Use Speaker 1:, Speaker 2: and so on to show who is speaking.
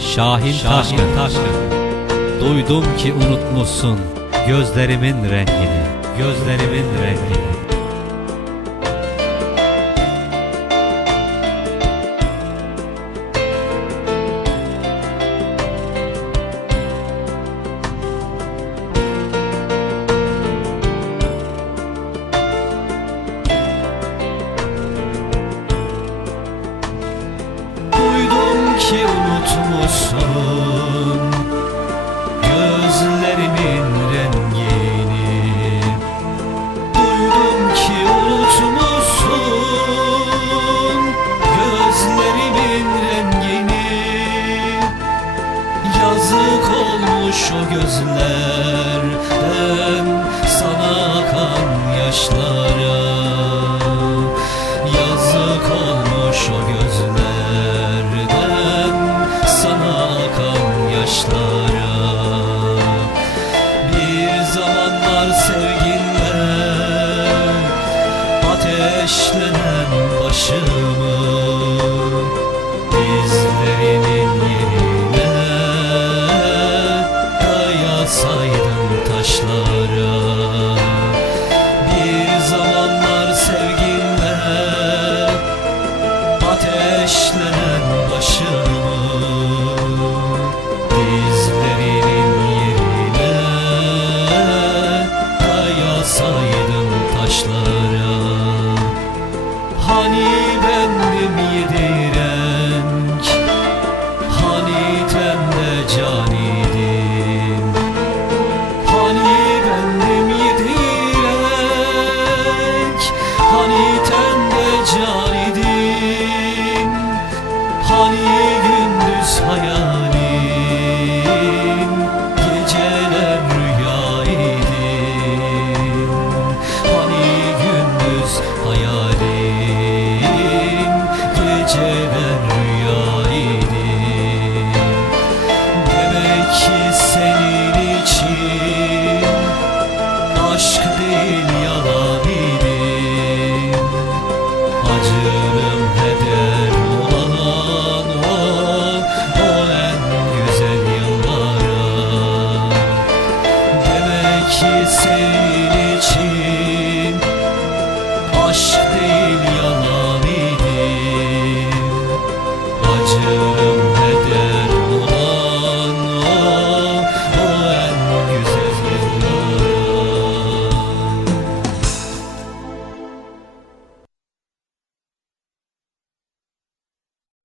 Speaker 1: Şahin, Taşkın, Taşkın. Duydum ki unutmuşsun gözlerimin rengini, gözlerimin rengini. Unutmuşsun gözlerimin dayasaydım taşlara. Bir zamanlar sevginle ateşlenen başımı Dizlerinin yerine dayasaydım taşlara. Hani bendim senin için Aşk değil yalan idim Acırım heder olan O en güzel yıllara. Demek ki senin için